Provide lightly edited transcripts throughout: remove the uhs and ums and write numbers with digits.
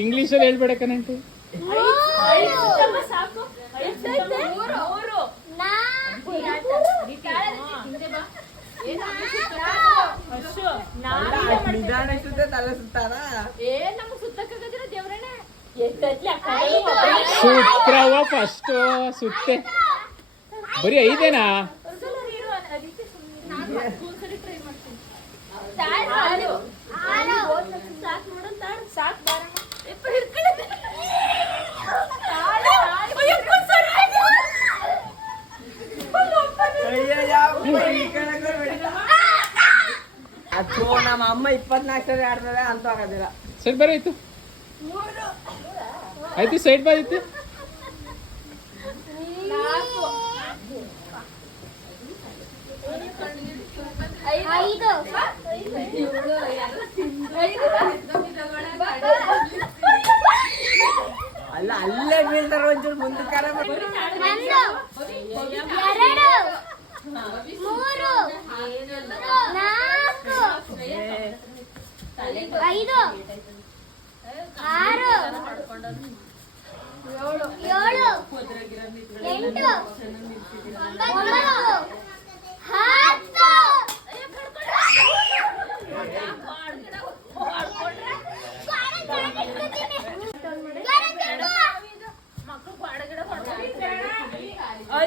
English ಅಲ್ಲಿ ಹೇಳ್ಬೇಡ ಕಣಂಟಿ. ಸೂತ್ರವ first ಸುತ್ತೆ ಬರೀ 5 ನಮ್ಮ ಅಮ್ಮ 24 ಸರಿ ಆಡ್ತಾರೆ ಅಂತ ಆಗೋದಿಲ್ಲ. ಸೈಡ್ ಬರ ಆಯ್ತು ಆಯ್ತು ಸೈಡ್ ಬಾಯ್ತು. ಅಲ್ಲ ಅಲ್ಲೇ ಬೀಳ್ತಾರ ಒಂಚೂರು ಮುಂದಕ್ಕೆ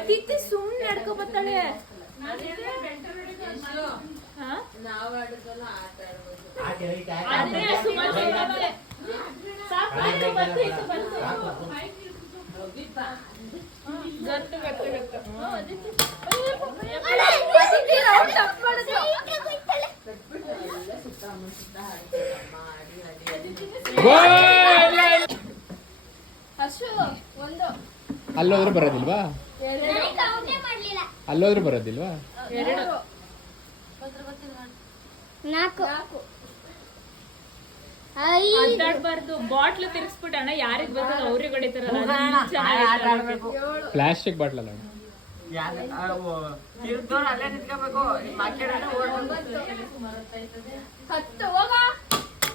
7 ಸುಮ್ಮನೆ ನಡ್ಕೊ ಬರ್ತಾಳೆ. ಅಲ್ಲೋದ್ರೆ ಬರೋದಿಲ್ವಾ? ಅಲ್ಲೋದ್ರೆ ಬರೋದಿಲ್ವಾ? 4 ಅಡ್ಡಾಡ್ಬಾರ್ದು. ಬಾಟ್ಲು ತಿರ್ಸ್ಬಿಟ್ಟು ಅಣ್ಣ ಯಾರಿಗ್ ಬರ್ತದ ಅವ್ರಿಗೆ ಹೊಡಿತಾರಲ್ಲ. ಪ್ಲಾಸ್ಟಿಕ್ ಬಾಟ್ಲ್ ಅಲ್ಲ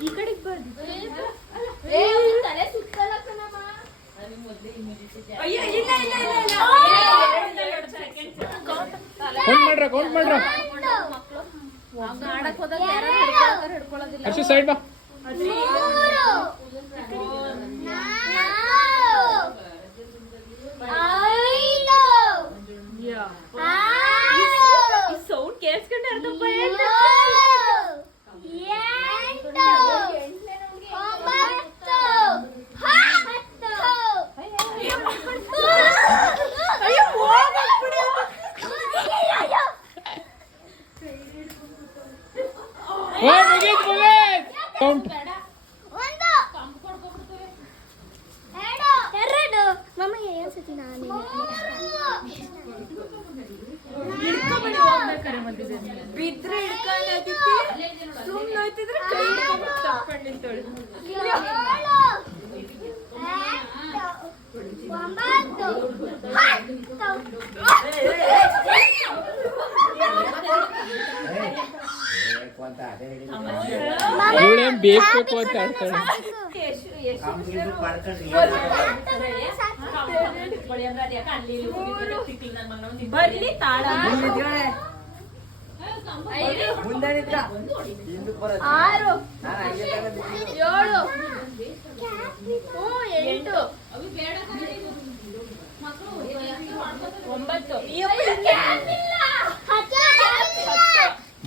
ಈ ಕಡೆಗ್ ಬರ್ದು ತಲೆ ಸುತ್ತಲ್ಲ ಕಣಮ್ಮ. ಕೌಂಟ್ ಮಾಡ್ರ ಅಷ್ಟು ಸೈಡ್ ಬಾ. 5 ಸೌಂಡ್ ಕೇಳಿಸ್ಕೊಂಡೆ ಅರ್ಧಪ್ಪ. 8 ಬಿದ್ರೆ ಸುಮ್ಮನೆ ಹೋಯ್ತಿದ್ರೆ ಕೈ ತಪ್ಕೊಂಡು ನಿಂತೋಳು. ಇವಳೇನ್ ಬೇಕು ಅಂತ ಆಡ್ತಾಳೆ. ಬರ್ಲಿ ತಾಳ ಮುಂದೆ 6 7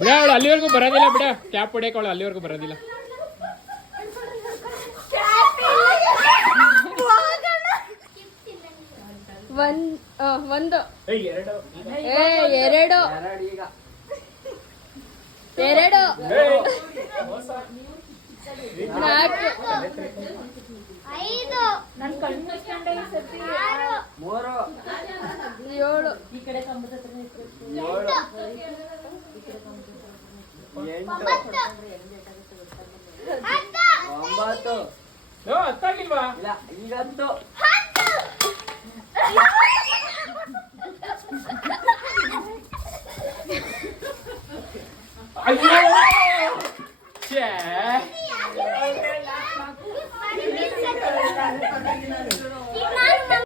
ಬಿಡ ಅವಳು ಅಲ್ಲಿವರೆಗೂ ಬರೋದಿಲ್ಲ. ಬಿಡ ಕ್ಯಾಪ್ ಹೊಡಿಯಕ್ಕೆ ಅವಳು ಅಲ್ಲಿವರೆಗೂ ಬರೋದಿಲ್ಲ. ಒಂದು 2 4 5 ನನ್ ಕಣ್ಣು ಮುಚ್ಕೊಂಡೆ ಈ ಸರ್ತಿ 3 7 ಈ ಕಡೆ ಕಂಬದ ಹತ್ರ 8 9 ಹತ್ತಾಗಿಲ್ವಾ? ಇಲ್ಲ ಈಗ 10 ಅಯ್ಯೋ ಛೇ